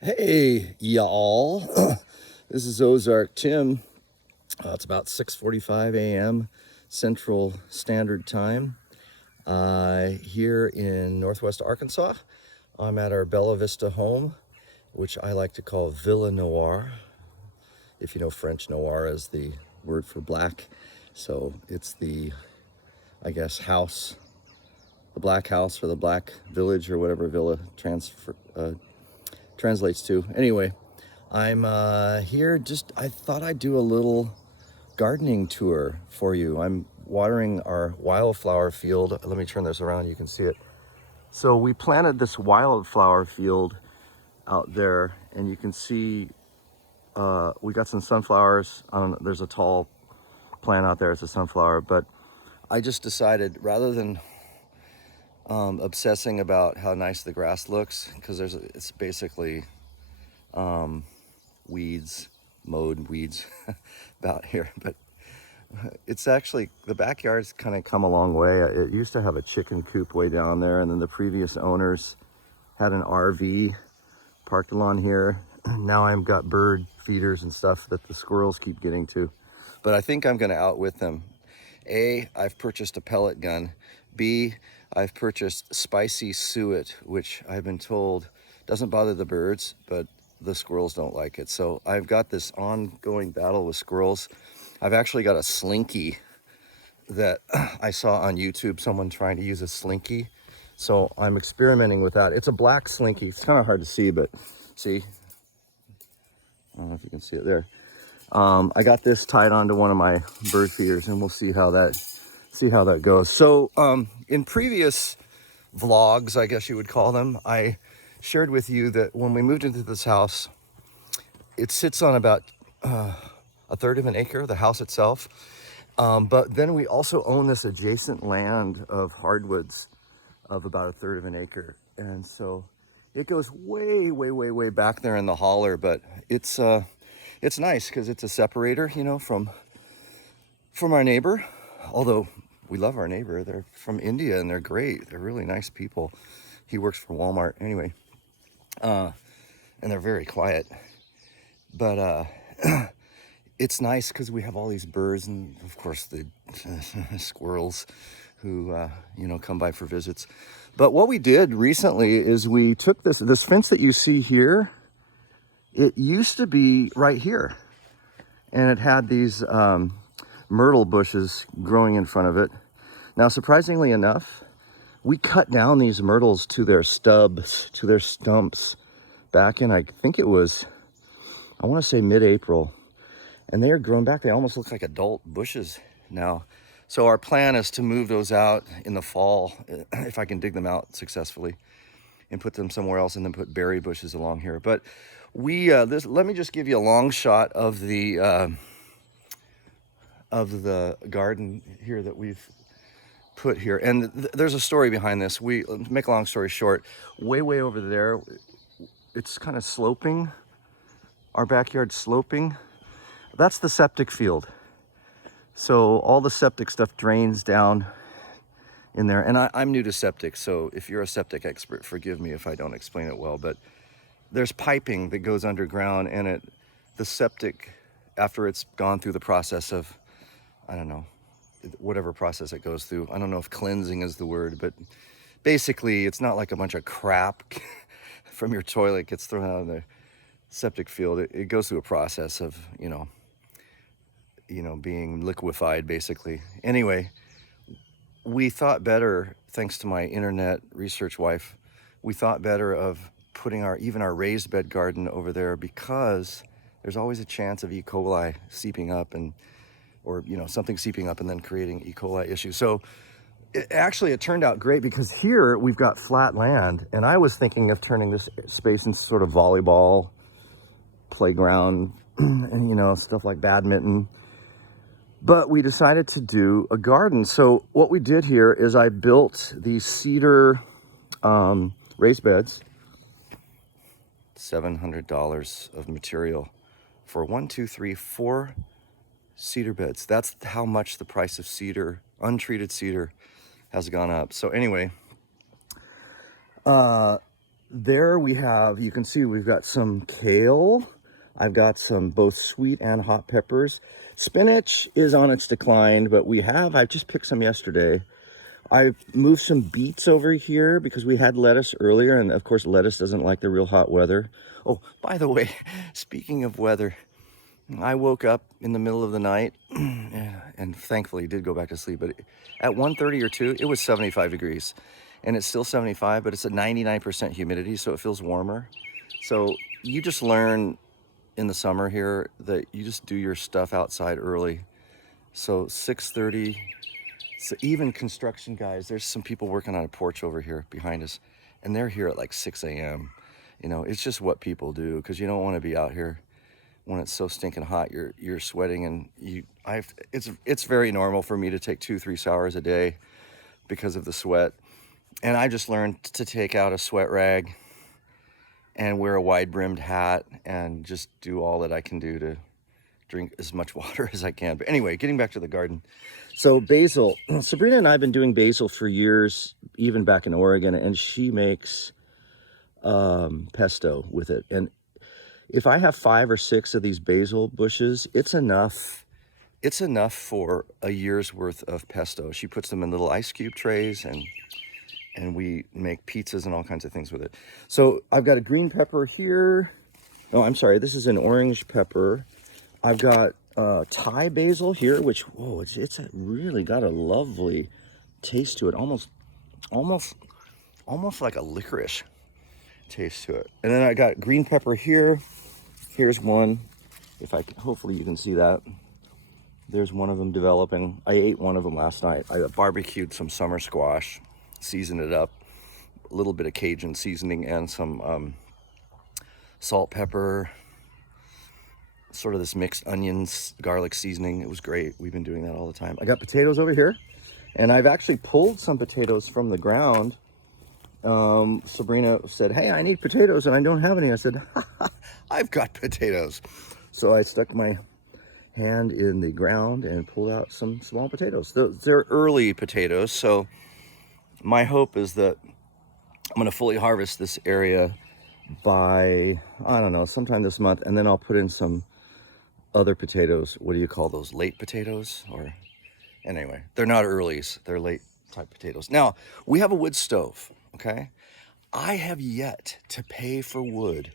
Hey, y'all. This is Ozark Tim. It's about 6:45 a.m. Central Standard Time here in Northwest Arkansas. I'm at our Bella Vista home, which I like to call Villa Noir. If you know French, noir is the word for black. So it's the, I guess, house, the black house or the black village or whatever villa translates to. Anyway, I'm here I thought I'd do a little gardening tour for you. I'm watering our wildflower field. Let me turn this around, you can see it. So we planted this wildflower field out there, and you can see we got some sunflowers. There's a tall plant out there, it's a sunflower, but I just decided rather than obsessing about how nice the grass looks, because it's basically weeds, mowed weeds about here, but it's actually, the backyard's kind of come a long way. It used to have a chicken coop way down there, and then the previous owners had an RV parked along here. Now I've got bird feeders and stuff that the squirrels keep getting to, but I think I'm going to outwit them. A, I've purchased a pellet gun. B, I've purchased spicy suet, which I've been told doesn't bother the birds, but the squirrels don't like it. So I've got this ongoing battle with squirrels. I've actually got a slinky that I saw on YouTube, someone trying to use a slinky. So I'm experimenting with that. It's a black slinky. It's kind of hard to see, but see, I don't know if you can see it there. I got this tied onto one of my bird feeders, and we'll see how that goes. So in previous vlogs, I guess you would call them, I shared with you that when we moved into this house, it sits on about a third of an acre, the house itself. But then we also own this adjacent land of hardwoods of about a third of an acre. And so it goes way, way, way, way back there in the holler, but it's nice because it's a separator, from our neighbor. Although we love our neighbor. They're from India and they're great. They're really nice people. He works for Walmart anyway. And they're very quiet. But it's nice because we have all these birds and, of course, the squirrels who, come by for visits. But what we did recently is we took this fence that you see here. It used to be right here, and it had these myrtle bushes growing in front of it. Now, surprisingly enough, we cut down these myrtles to their stubs, to their stumps, back in, I think it was, I want to say mid-April. And they are grown back. They almost look like adult bushes now. So our plan is to move those out in the fall, if I can dig them out successfully, and put them somewhere else, and then put berry bushes along here. But let me just give you a long shot of the garden here that we've put here. And there's a story behind this. Make a long story short, way over there, it's kind of sloping. Our backyard's sloping. That's the septic field. So all the septic stuff drains down in there. And I'm new to septic, so if you're a septic expert, forgive me if I don't explain it well, but there's piping that goes underground, and the septic, after it's gone through the process of, I don't know, whatever process it goes through. I don't know if cleansing is the word, but basically it's not like a bunch of crap from your toilet gets thrown out of the septic field. It goes through a process of, being liquefied, basically. Anyway, we thought better, thanks to my internet research wife, we thought better of putting even our raised bed garden over there, because there's always a chance of E. coli seeping up or something seeping up and then creating E. coli issues. So it turned out great, because here we've got flat land, and I was thinking of turning this space into sort of volleyball playground and stuff like badminton. But we decided to do a garden. So what we did here is I built these cedar raised beds, $700 of material for 4 cedar beds. That's how much the price of cedar, untreated cedar, has gone up. So anyway, there we have, you can see we've got some kale. I've got some both sweet and hot peppers. Spinach is on its decline, but I just picked some yesterday. I've moved some beets over here because we had lettuce earlier, and of course lettuce doesn't like the real hot weather. Oh, by the way, speaking of weather, I woke up in the middle of the night and thankfully did go back to sleep, but at 1:30 or 2, it was 75 degrees. And it's still 75, but it's at 99% humidity, so it feels warmer. So you just learn in the summer here that you just do your stuff outside early. So 6:30, so even construction guys, there's some people working on a porch over here behind us, and they're here at like 6 a.m. You know, it's just what people do, because you don't want to be out here when it's so stinking hot. You're sweating, and it's very normal for me to take 2-3 showers a day because of the sweat. And I just learned to take out a sweat rag and wear a wide-brimmed hat and just do all that I can do to drink as much water as I can. But anyway, getting back to the garden. So basil, Sabrina and I have been doing basil for years, even back in Oregon, and she makes pesto with it. And if I have 5 or 6 of these basil bushes, it's enough. It's enough for a year's worth of pesto. She puts them in little ice cube trays, and we make pizzas and all kinds of things with it. So I've got a green pepper here. Oh, I'm sorry, this is an orange pepper. I've got Thai basil here, which, whoa, it's really got a lovely taste to it. Almost like a licorice taste to it. And then I got green pepper here. Here's one. If I can, hopefully you can see that. There's one of them developing. I ate one of them last night. I barbecued some summer squash, seasoned it up, a little bit of Cajun seasoning and some salt, pepper, sort of this mixed onions, garlic seasoning. It was great. We've been doing that all the time. I got potatoes over here, and I've actually pulled some potatoes from the ground. Sabrina said, "Hey, I need potatoes and I don't have any." I said, "I've got potatoes." So I stuck my hand in the ground and pulled out some small potatoes. They're early potatoes, so my hope is that I'm going to fully harvest this area by, I don't know, sometime this month, and then I'll put in some other potatoes. What do you call those? Late potatoes? Or anyway, they're not earlies, they're late type potatoes. Now, we have a wood stove, okay? I have yet to pay for wood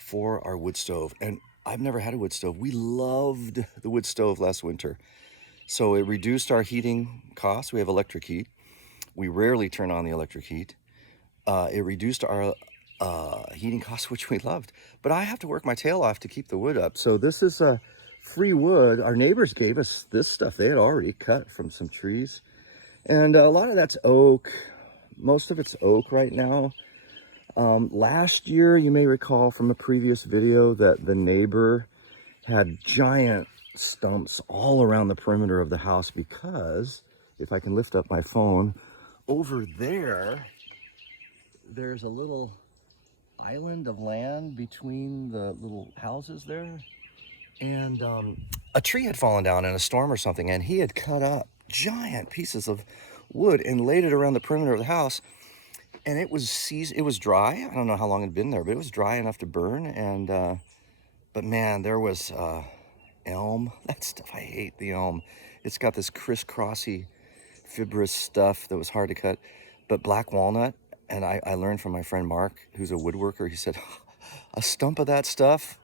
for our wood stove, and I've never had a wood stove. We loved the wood stove last winter. So it reduced our heating costs. We have electric heat. We rarely turn on the electric heat. It reduced our heating costs, which we loved. But I have to work my tail off to keep the wood up. So this is free wood. Our neighbors gave us this stuff. They had already cut from some trees. And a lot of that's oak. Most of it's oak right now. Last year, you may recall from a previous video that the neighbor had giant stumps all around the perimeter of the house because, if I can lift up my phone, over there, there's a little island of land between the little houses there. And a tree had fallen down in a storm or something, and he had cut up giant pieces of wood and laid it around the perimeter of the house. And it was dry. I don't know how long it had been there, but it was dry enough to burn. And but man, there was elm. That stuff, I hate the elm. It's got this crisscrossy, fibrous stuff that was hard to cut. But black walnut, and I learned from my friend Mark, who's a woodworker, he said, a stump of that stuff,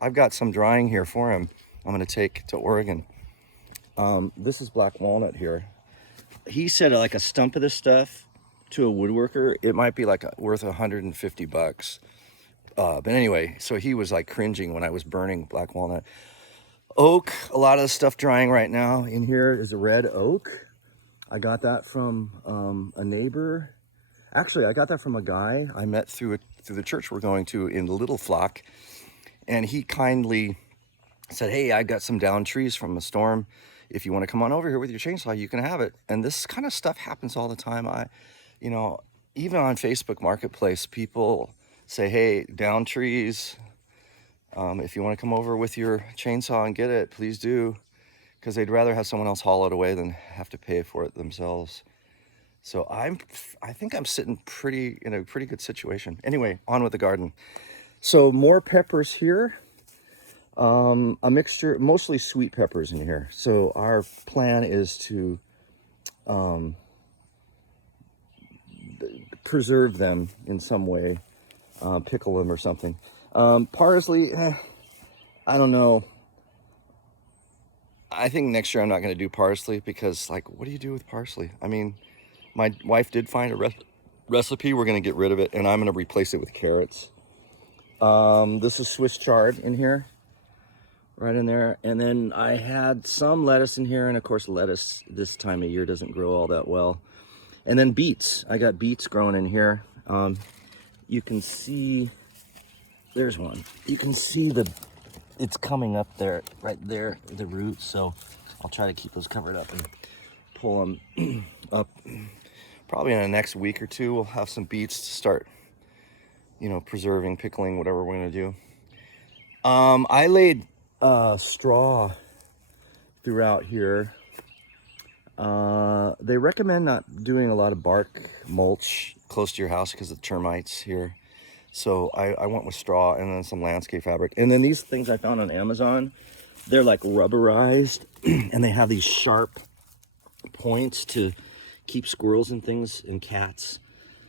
I've got some drying here for him. I'm going to take to Oregon. This is black walnut here. He said like a stump of this stuff to a woodworker, it might be like worth $150. But anyway, so he was like cringing when I was burning black walnut. Oak, a lot of the stuff drying right now in here is a red oak. I got that from a neighbor. Actually, I got that from a guy I met through the church we're going to in Little Flock. And he kindly said, "Hey, I got some downed trees from a storm. If you want to come on over here with your chainsaw, you can have it." And this kind of stuff happens all the time. Even on Facebook Marketplace, people say, "Hey, down trees. If you want to come over with your chainsaw and get it, please do," because they'd rather have someone else haul it away than have to pay for it themselves. So I think I'm sitting in a pretty good situation. Anyway, on with the garden. So more peppers here. A mixture, mostly sweet peppers in here. So our plan is to preserve them in some way, pickle them or something. Parsley, I don't know. I think next year I'm not going to do parsley because, like, what do you do with parsley? I mean, my wife did find a recipe. We're going to get rid of it, and I'm going to replace it with carrots. This is Swiss chard in here, right in there. And then I had some lettuce in here, and of course lettuce this time of year doesn't grow all that well. And then beets. I got beets growing in here. You can see, there's one. You can see it's coming up there, right there, the roots. So I'll try to keep those covered up and pull them up. Probably in the next week or two, we'll have some beets to start, preserving, pickling, whatever we're gonna do. I laid straw throughout here. They recommend not doing a lot of bark mulch close to your house because of termites here. So I went with straw and then some landscape fabric. And then these things I found on Amazon, they're like rubberized and they have these sharp points to keep squirrels and things and cats.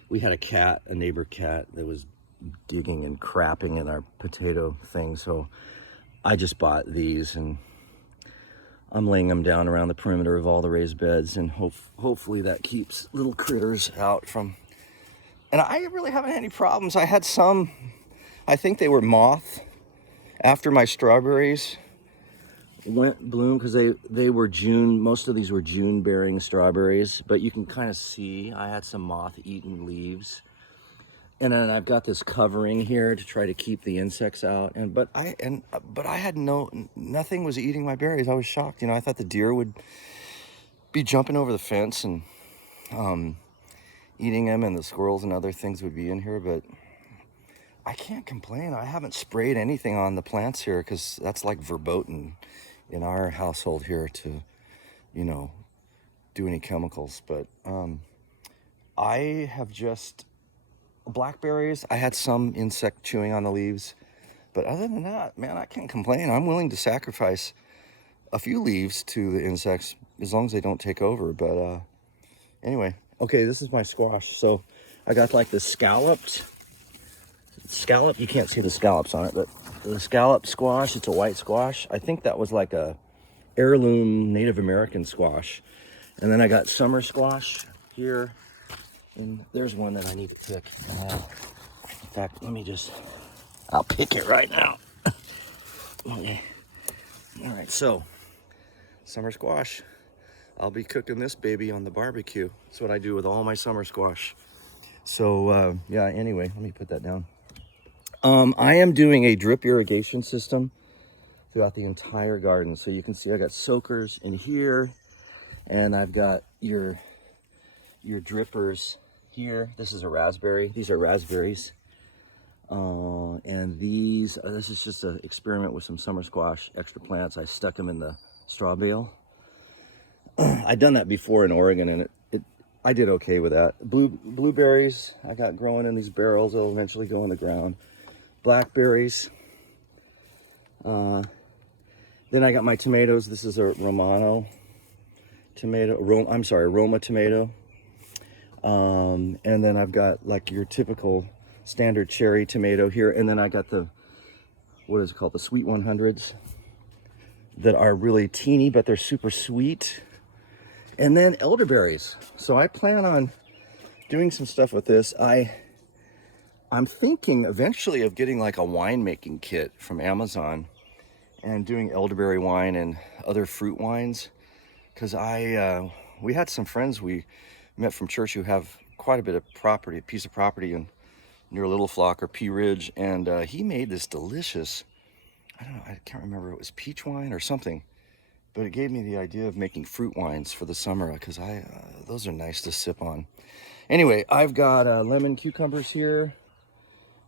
We had a neighbor cat that was digging and crapping in our potato thing. So I just bought these and I'm laying them down around the perimeter of all the raised beds, and hopefully that keeps little critters out from. And I really haven't had any problems. I had some, I think they were moth after my strawberries went bloom, because they were June. Most of these were June bearing strawberries, but you can kind of see I had some moth eaten leaves. And then I've got this covering here to try to keep the insects out. But I had nothing was eating my berries. I was shocked. I thought the deer would be jumping over the fence and eating them, and the squirrels and other things would be in here. But I can't complain. I haven't sprayed anything on the plants here because that's like verboten in our household here to, do any chemicals. But I have just. Blackberries, I had some insect chewing on the leaves, but other than that, man, I can't complain. I'm willing to sacrifice a few leaves to the insects as long as they don't take over. But anyway, okay, this is my squash. So I got like the scallop, you can't see the scallops on it, but the scallop squash, it's a white squash. I think that was like a heirloom Native American squash. And then I got summer squash here. And there's one that I need to pick. In fact, I'll pick it right now. Okay. All right, so summer squash. I'll be cooking this baby on the barbecue. That's what I do with all my summer squash. So yeah, anyway, let me put that down. I am doing a drip irrigation system throughout the entire garden. So you can see I got soakers in here, and I've got your drippers here. This is a raspberry. These are raspberries. And this is just an experiment with some summer squash extra plants. I stuck them in the straw bale. I'd done that before in Oregon, and I did okay with that. Blueberries I got growing in these barrels. They'll eventually go in the ground. Blackberries. Then I got my tomatoes. This is a Roma tomato. And then I've got like your typical standard cherry tomato here. And then I got the sweet 100s that are really teeny, but they're super sweet. And then elderberries. So I plan on doing some stuff with this. I'm thinking eventually of getting like a winemaking kit from Amazon and doing elderberry wine and other fruit wines. Because we had some friends we met from church who have quite a bit of property, a piece of property near Little Flock or Pea Ridge, and he made this delicious, I don't know, I can't remember, it was peach wine or something, but it gave me the idea of making fruit wines for the summer, because those are nice to sip on. Anyway, I've got lemon cucumbers here,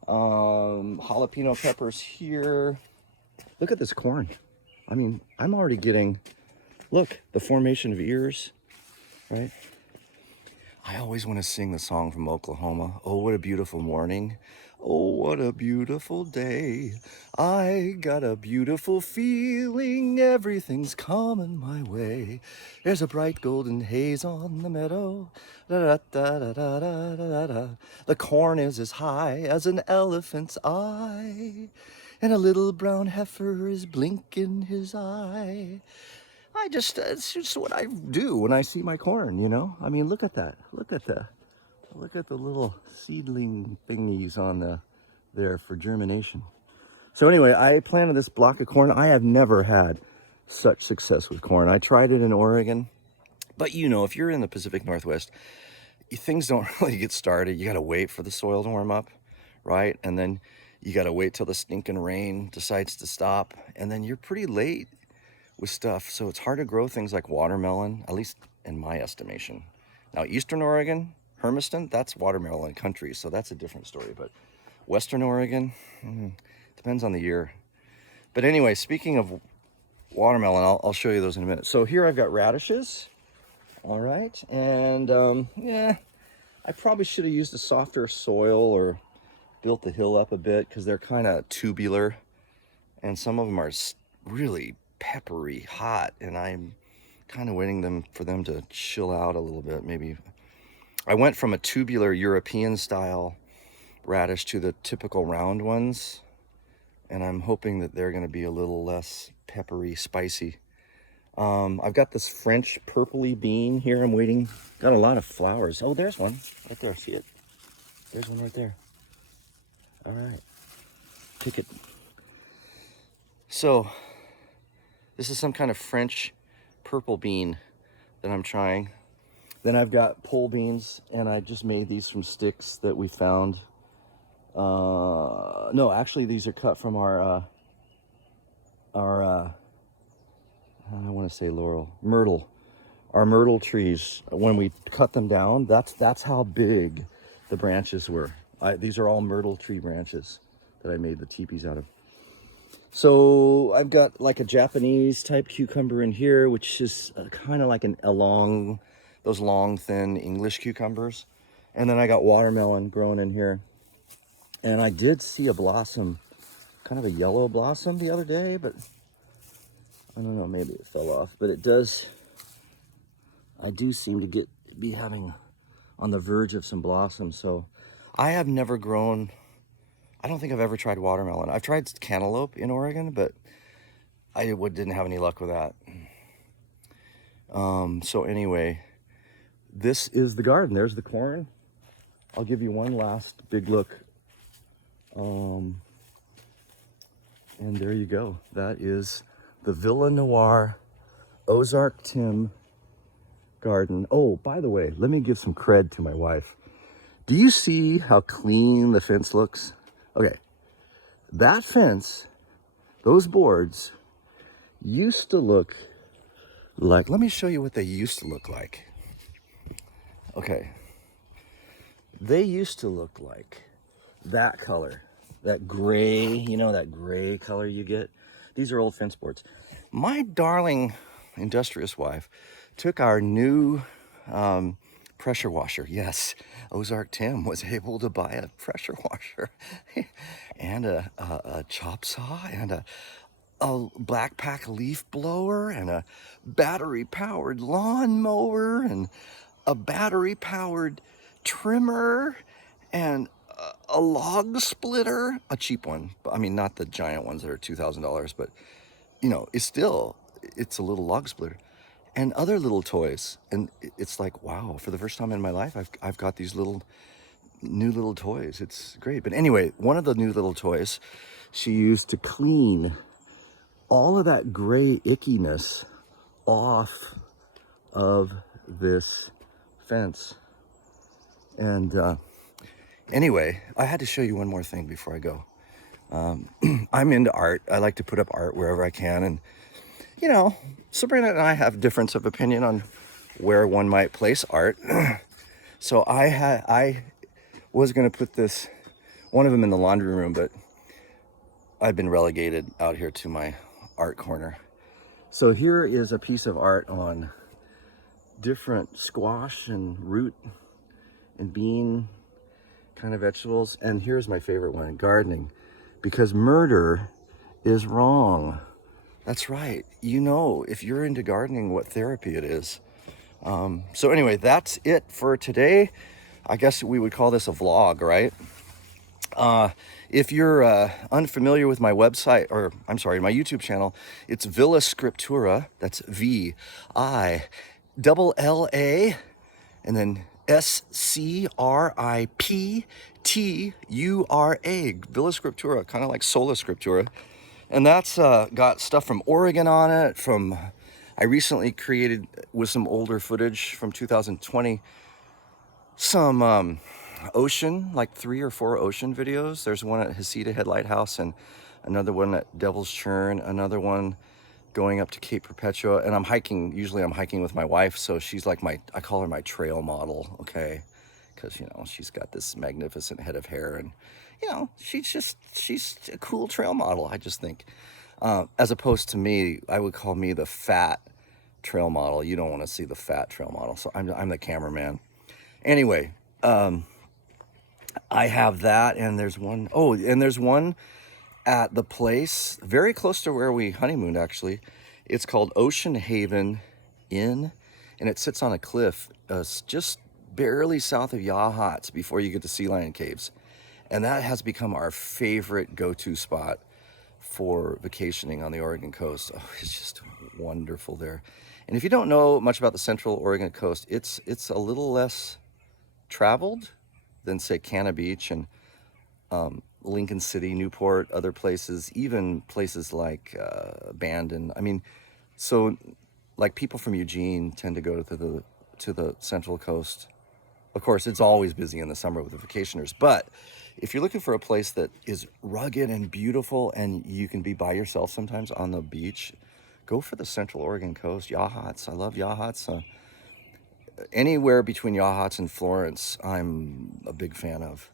jalapeno peppers here. Look at this corn. I mean, I'm already getting, look, the formation of ears, right? I always want to sing the song from Oklahoma. Oh, what a beautiful morning. Oh, what a beautiful day. I got a beautiful feeling. Everything's coming my way. There's a bright golden haze on the meadow. Da, da, da, da, da, da, da. The corn is as high as an elephant's eye. And a little brown heifer is blinking his eye. It's just what I do when I see my corn, you know? I mean, look at that. Look at the little seedling thingies on there for germination. So anyway, I planted this block of corn. I have never had such success with corn. I tried it in Oregon, but you know, if you're in the Pacific Northwest, things don't really get started. You got to wait for the soil to warm up, right? And then you got to wait till the stinking rain decides to stop, and then you're pretty late with stuff. So it's hard to grow things like watermelon, at least in my estimation. Now, Eastern Oregon, Hermiston, that's watermelon country, so that's a different story. But Western Oregon, depends on the year. But anyway, speaking of watermelon, I'll show you those in a minute. So here I've got radishes, all right, and yeah, I probably should have used a softer soil or built the hill up a bit because they're kind of tubular, and some of them are really peppery hot, and I'm kind of waiting for them to chill out a little bit. Maybe I went from a tubular European style radish to the typical round ones, and I'm hoping that they're going to be a little less peppery, spicy. I've got this French purpley bean here. I'm waiting. Got a lot of flowers. Oh, there's one right there. See it? There's one right there. All right, pick it. So this is some kind of French purple bean that I'm trying. Then I've got pole beans, and I just made these from sticks that we found. No, actually these are cut from our I want to say myrtle. Our myrtle trees, when we cut them down, that's how big the branches were. These are all myrtle tree branches that I made the teepees out of. So I've got like a Japanese type cucumber in here, which is kind of like those long, thin English cucumbers. And then I got watermelon growing in here. And I did see a blossom, kind of a yellow blossom the other day, but I don't know, maybe it fell off. But I do seem to be having on the verge of some blossoms. So I have never grown, I don't think I've ever tried watermelon. I've tried cantaloupe in Oregon, but I didn't have any luck with that. So anyway, this is the garden. There's the corn. I'll give you one last big look. And there you go. That is the Villa Noir Ozark Tim garden. Oh, by the way, let me give some cred to my wife. Do you see how clean the fence looks? Okay, that fence, those boards, used to look like, let me show you what they used to look like. Okay, they used to look like that color, that gray, you know, that gray color you get. These are old fence boards. My darling industrious wife took our new pressure washer. Yes, Ozark Tim was able to buy a pressure washer and a chop saw and a black pack leaf blower and a battery powered lawn mower and a battery powered trimmer and a log splitter, a cheap one. I mean, not the giant ones that are $2,000, but you know, it's a little log splitter and other little toys. And it's like, wow, for the first time in my life, I've got these new little toys. It's great. But anyway, one of the new little toys she used to clean all of that gray ickiness off of this fence. And anyway, I had to show you one more thing before I go. I'm into art. I like to put up art wherever I can. And, you know, Sabrina and I have difference of opinion on where one might place art. So I was going to put one of them in the laundry room, but I've been relegated out here to my art corner. So here is a piece of art on different squash and root and bean kind of vegetables. And here's my favorite one, gardening, because murder is wrong. That's right. You know, if you're into gardening, what therapy it is. So anyway, that's it for today. I guess we would call this a vlog, right? If you're unfamiliar with my website, or I'm sorry, my YouTube channel, it's Villa Scriptura. That's VILLA, and then SCRIPTURA, Villa Scriptura, kind of like Sola Scriptura. And that's got stuff from Oregon on it. I recently created, with some older footage from 2020, some ocean, like 3 or 4 ocean videos. There's one at Hesita Head Lighthouse, and another one at Devil's Churn, another one going up to Cape Perpetua. And I'm hiking, usually I'm hiking with my wife, so she's like I call her my trail model, okay? Because, you know, she's got this magnificent head of hair, and, you know, she's a cool trail model, I just think. As opposed to me, I would call me the fat trail model. You don't want to see the fat trail model, so I'm the cameraman. Anyway, I have that, and there's one, and there's one at the place very close to where we honeymooned, actually. It's called Ocean Haven Inn, and it sits on a cliff just barely south of Yachats before you get to Sea Lion Caves. And that has become our favorite go-to spot for vacationing on the Oregon coast. Oh, it's just wonderful there. And if you don't know much about the Central Oregon coast, it's a little less traveled than, say, Canna Beach and Lincoln City, Newport, other places, even places like Bandon. I mean, so like people from Eugene tend to go to the Central Coast. Of course, it's always busy in the summer with the vacationers, but if you're looking for a place that is rugged and beautiful and you can be by yourself sometimes on the beach, go for the Central Oregon coast. Yachats, I love Yachats. Anywhere between Yachats and Florence, I'm a big fan of.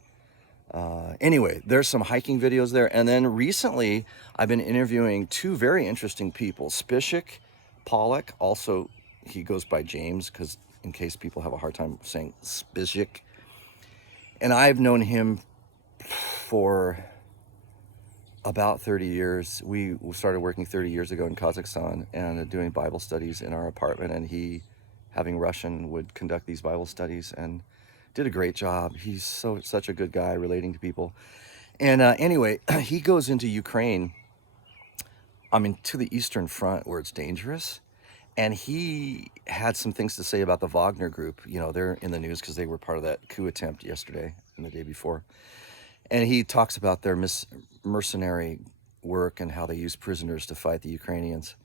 Anyway, there's some hiking videos there. And then recently, I've been interviewing 2 very interesting people. Spishik Pollock, also, he goes by James, because in case people have a hard time saying Spishik. And I've known him for about 30 years. We started working 30 years ago in Kazakhstan and doing Bible studies in our apartment. And he, having Russian, would conduct these Bible studies and did a great job. He's such a good guy relating to people. And anyway, he goes into Ukraine, I mean, to the Eastern Front where it's dangerous. And he had some things to say about the Wagner Group. You know, they're in the news because they were part of that coup attempt yesterday and the day before. And he talks about their mercenary work and how they use prisoners to fight the Ukrainians.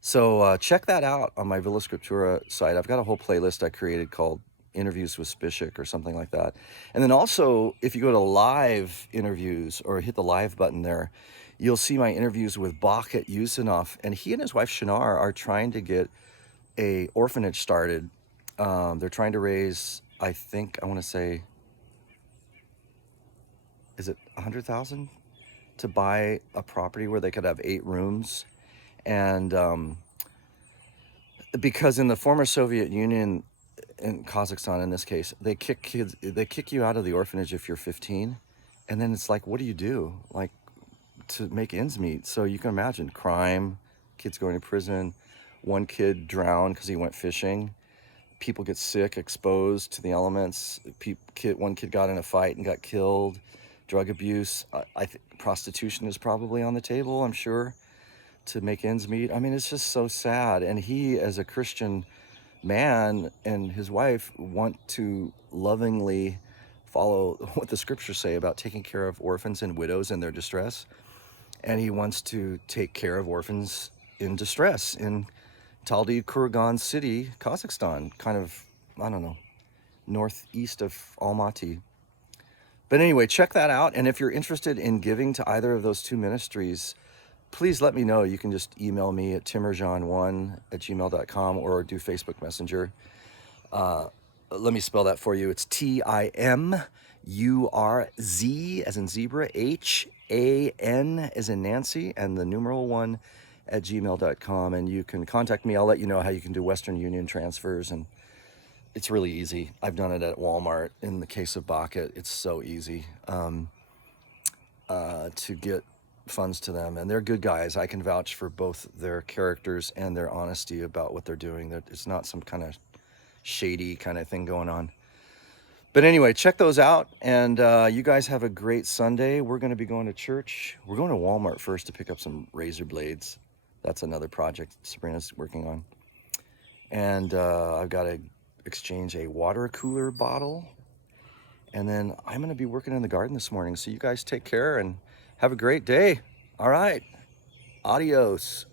So check that out on my Villa Scriptura site. I've got a whole playlist I created called Interviews with Spishik or something like that. And then also, if you go to live interviews or hit the live button there, you'll see my interviews with Baket Yusinov. And he and his wife Shinar are trying to get a orphanage started. They're trying to raise, I want to say, is it 100,000 to buy a property where they could have 8 rooms. And because in the former Soviet Union, in Kazakhstan in this case, they kick you out of the orphanage if you're 15. And then it's like, what do you do? Like, to make ends meet. So you can imagine crime, kids going to prison, one kid drowned because he went fishing, people get sick, exposed to the elements, one kid got in a fight and got killed, drug abuse. I think prostitution is probably on the table, I'm sure, to make ends meet. I mean, it's just so sad. And he, as a Christian man, and his wife want to lovingly follow what the scriptures say about taking care of orphans and widows in their distress. And he wants to take care of orphans in distress in Taldy Kurgan City, Kazakhstan, kind of, I don't know, northeast of Almaty. But anyway, check that out. And if you're interested in giving to either of those 2 ministries, please let me know. You can just email me at timurjan1@gmail.com or do Facebook Messenger. Let me spell that for you. It's TIMURZ as in zebra, HAN as in Nancy, and the numeral 1 at gmail.com. And you can contact me. I'll let you know how you can do Western Union transfers and It's really easy. I've done it at Walmart. In the case of Bucket, it's so easy to get funds to them, and they're good guys. I can vouch for both their characters and their honesty about what they're doing. That it's not some kind of shady kind of thing going on. But anyway, check those out, and you guys have a great Sunday. We're going to be going to church. We're going to Walmart first to pick up some razor blades. That's another project Sabrina's working on. And I've got to exchange a water cooler bottle. And then I'm going to be working in the garden this morning. So you guys take care and have a great day. All right. Adios.